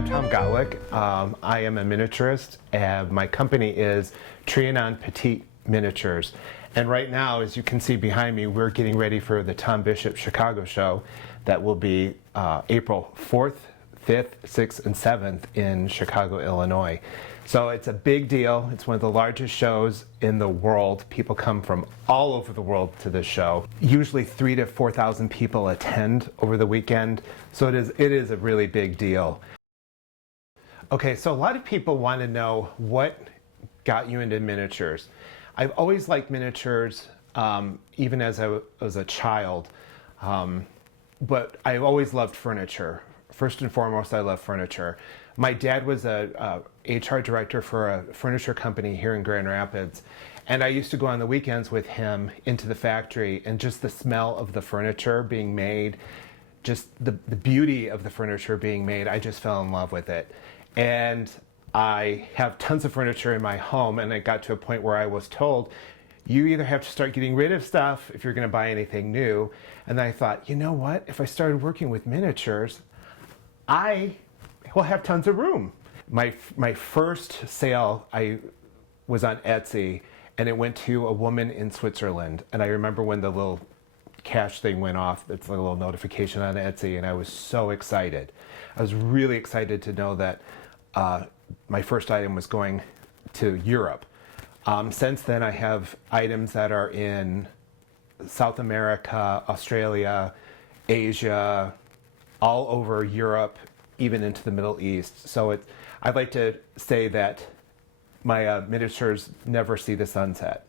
I'm Tom Gottlieb. I am a miniaturist, and my company is Trianon Petit miniatures. And right now, as you can see behind me, we're getting ready for the Tom Bishop Chicago show that will be April 4th, 5th, 6th, and 7th in Chicago, Illinois. So it's a big deal. It's one of the largest shows in the world. People come from all over the world to this show. Usually 3,000 to 4,000 people attend over the weekend. So it is a really big deal. Okay, so a lot of people want to know what got you into miniatures. I've always liked miniatures, even as I was a child, but I've always loved furniture. First and foremost, I love furniture. My dad was a HR director for a furniture company here in Grand Rapids, and I used to go on the weekends with him into the factory, and just the smell of the furniture being made, just the beauty of the furniture being made, I just fell in love with it. And I have tons of furniture in my home, and it got to a point where I was told, you either have to start getting rid of stuff if you're going to buy anything new. And I thought, you know what? If I started working with miniatures, I will have tons of room. My first sale, I was on Etsy, and it went to a woman in Switzerland. And I remember when the little cash thing went off, it's a little notification on Etsy, and I was so excited. I was really excited to know that my first item was going to Europe. Since then, I have items that are in South America, Australia, Asia, all over Europe, even into the Middle East. So I'd like to say that my miniatures never see the sunset.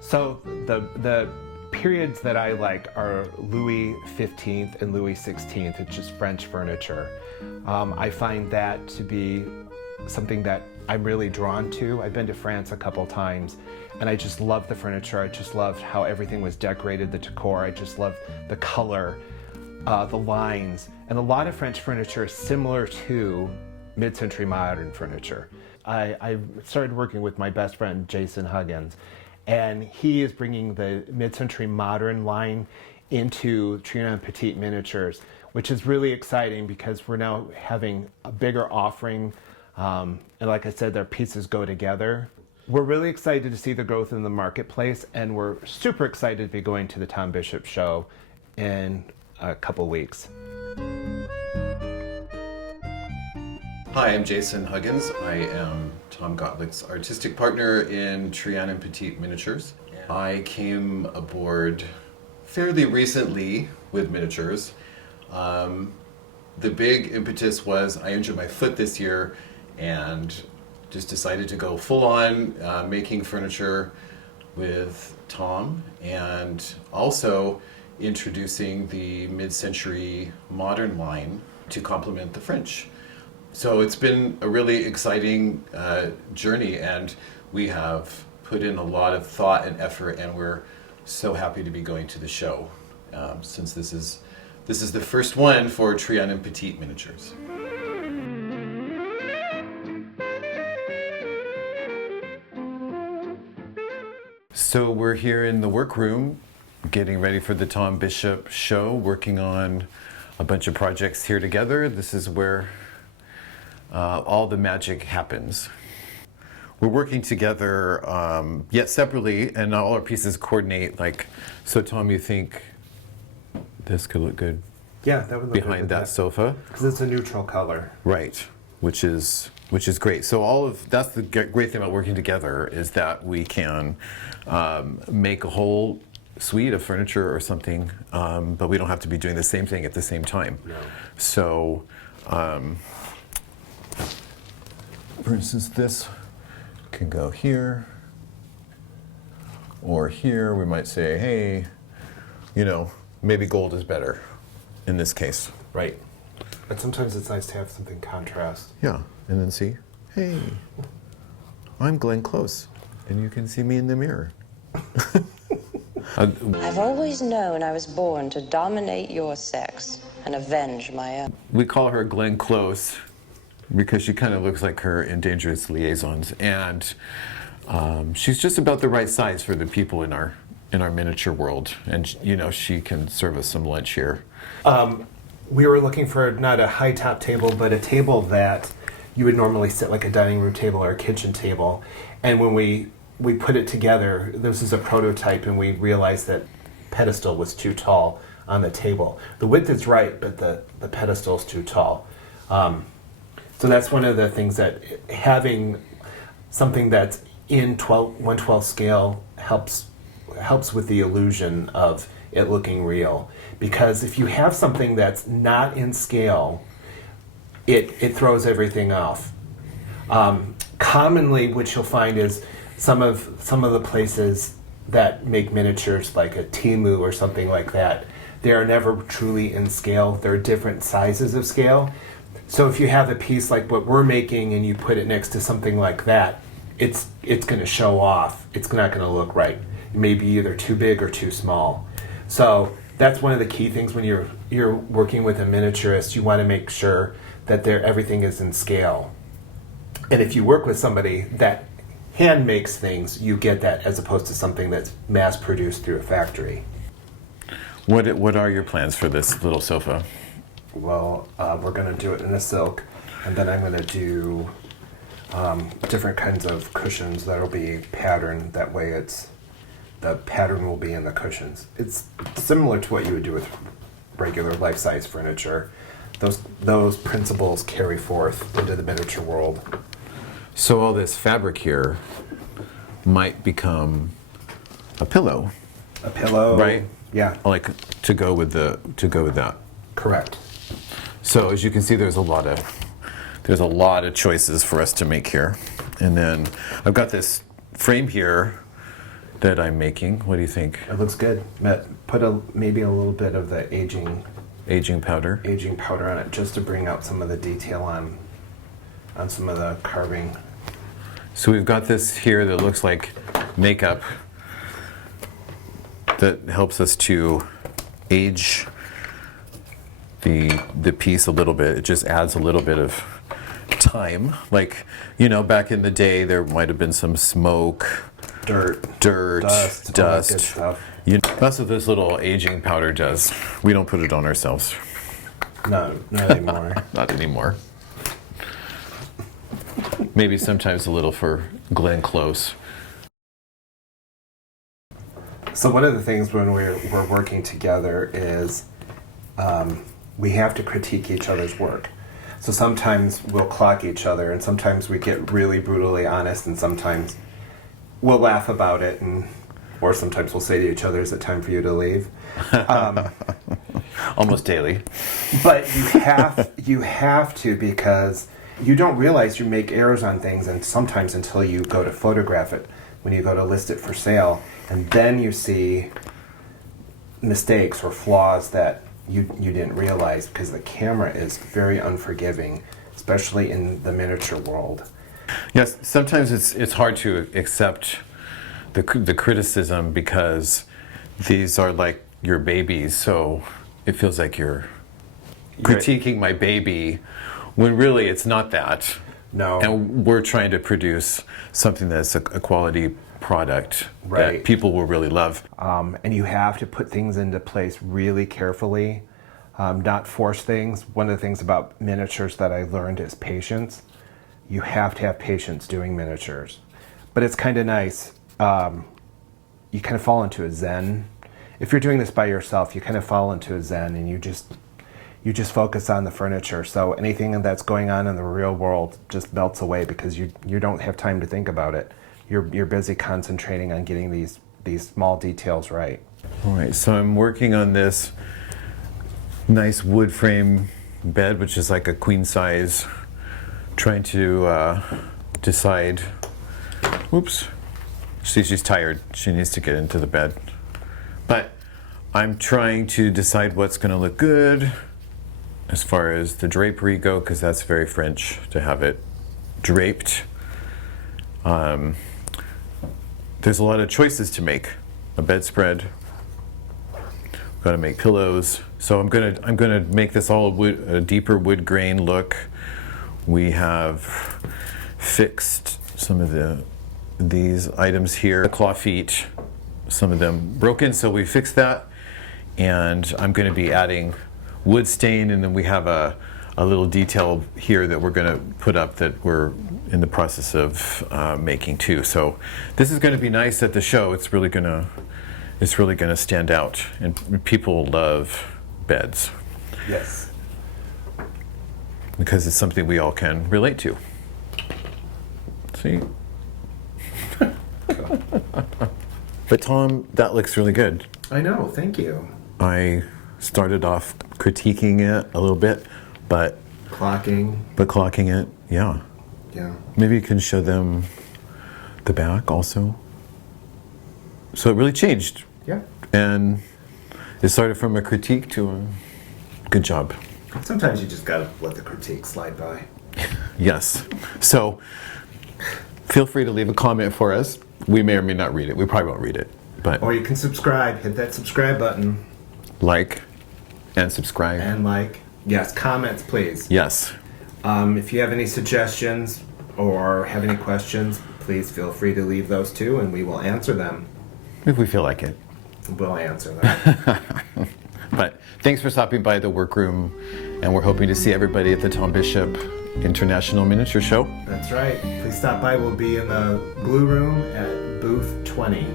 So the periods that I like are Louis XV and Louis XVI. It's just French furniture. I find that to be something that I'm really drawn to. I've been to France a couple times, and I just love the furniture. I just loved how everything was decorated, the decor. I just loved the color, the lines. And a lot of French furniture is similar to mid-century modern furniture. I started working with my best friend, Jason Huggins, and he is bringing the mid-century modern line into Trianon Petit miniatures, which is really exciting because we're now having a bigger offering. And like I said, their pieces go together. We're really excited to see the growth in the marketplace, and we're super excited to be going to the Tom Bishop show in a couple weeks. Hi, I'm Jason Huggins. I am Tom Gottlieb's artistic partner in Trianon Petit Miniatures. I came aboard fairly recently with miniatures. The big impetus was I injured my foot this year and just decided to go full on making furniture with Tom, and also introducing the mid-century modern line to complement the French. So it's been a really exciting journey, and we have put in a lot of thought and effort, and we're so happy to be going to the show, since this is the first one for Trianon Petit Miniatures. So we're here in the workroom getting ready for the Tom Bishop show, working on a bunch of projects here together. This is where all the magic happens. We're working together, yet separately, and all our pieces coordinate. Like, so Tom, you think this could look good? Yeah, that would look good behind that sofa, because it's a neutral color. right? Which is great. So that's the great thing about working together, is that we can make a whole suite of furniture or something, but we don't have to be doing the same thing at the same time. No. So. For instance, this can go here or here. We might say, hey, maybe gold is better in this case. Right. But sometimes it's nice to have something contrast. Yeah, and then see, hey, I'm Glenn Close, and you can see me in the mirror. I've always known I was born to dominate your sex and avenge my own. We call her Glenn Close because she kind of looks like her in Dangerous Liaisons, and she's just about the right size for the people in our miniature world, and she can serve us some lunch here. we were looking for not a high top table, but a table that you would normally sit like a dining room table or a kitchen table. And when we put it together, this is a prototype, and we realized that pedestal was too tall on the table. The width is right, but the pedestal is too tall. So that's one of the things that having something that's in 1/12 scale helps with the illusion of it looking real. Because if you have something that's not in scale, it throws everything off. Commonly, what you'll find is some of the places that make miniatures, like a Temu or something like that, they are never truly in scale. They're different sizes of scale. So if you have a piece like what we're making and you put it next to something like that, it's going to show off. It's not going to look right. It may be either too big or too small. So that's one of the key things when you're working with a miniaturist. You want to make sure that everything is in scale. And if you work with somebody that hand makes things, you get that, as opposed to something that's mass produced through a factory. What are your plans for this little sofa? Well, we're going to do it in a silk, and then I'm going to do different kinds of cushions that'll be patterned. That way the pattern will be in the cushions. It's similar to what you would do with regular life-size furniture. Those principles carry forth into the miniature world. So all this fabric here might become a pillow. A pillow, right? Yeah, Like to go with that. correct. So as you can see, there's a lot of choices for us to make here. And then I've got this frame here that I'm making. What do you think? It looks good. Put maybe a little bit of the aging powder on it, just to bring out some of the detail on some of the carving. So we've got this here that looks like makeup that helps us to age the piece a little bit. It just adds a little bit of time. Like, back in the day, there might have been some smoke, Dirt, dust. all that good stuff. That's what this little aging powder does. We don't put it on ourselves. No, not anymore. Not anymore. Maybe sometimes a little for Glenn Close. So one of the things when we're working together is we have to critique each other's work. So sometimes we'll clock each other, and sometimes we get really brutally honest, and sometimes we'll laugh about it, or sometimes we'll say to each other, "Is it time for you to leave?" Almost daily. But you have to, because you don't realize you make errors on things, and sometimes until you go to photograph it, when you go to list it for sale, and then you see mistakes or flaws that you didn't realize, because the camera is very unforgiving, especially in the miniature world. Yes, sometimes it's hard to accept the criticism, because these are like your babies, so it feels like you're critiquing my baby, when really it's not that. No. And we're trying to produce something that's a quality product that people will really love. And you have to put things into place really carefully, not force things. One of the things about miniatures that I learned is patience. You have to have patience doing miniatures. But it's kind of nice. You kind of fall into a zen. If you're doing this by yourself, you kind of fall into a zen, and you just focus on the furniture. So anything that's going on in the real world just melts away, because you don't have time to think about it. You're busy concentrating on getting these small details right. All right, so I'm working on this nice wood frame bed, which is like a queen size, trying to decide. Whoops. See, she's tired. She needs to get into the bed. But I'm trying to decide what's going to look good as far as the drapery go, because that's very French to have it draped. There's a lot of choices to make. A bedspread. Got to make pillows. So I'm gonna make this all a deeper wood grain look. We have fixed some of these items here. Claw feet, some of them broken, so we fixed that. And I'm going to be adding wood stain, and then we have a little detail here that we're going to put up that we're in the process of making too. So this is going to be nice at the show. It's really going to stand out, and people love beds. Yes. Because it's something we all can relate to. See? But Tom, that looks really good. I know, thank you. I started off critiquing it a little bit, but Clocking. clocking it, yeah. Yeah. Maybe you can show them the back also. So it really changed. Yeah. And it started from a critique to a good job. Sometimes you just gotta let the critique slide by. Yes. So feel free to leave a comment for us. We may or may not read it. We probably won't read it. But Or you can subscribe. Hit that subscribe button. like and subscribe. And like. Yes, comments, please. Yes. If you have any suggestions or have any questions, please feel free to leave those too, and we will answer them. If we feel like it. We'll answer them. But thanks for stopping by the workroom, and we're hoping to see everybody at the Tom Bishop International Miniature Show. That's right. Please stop by. We'll be in the blue room at booth 20.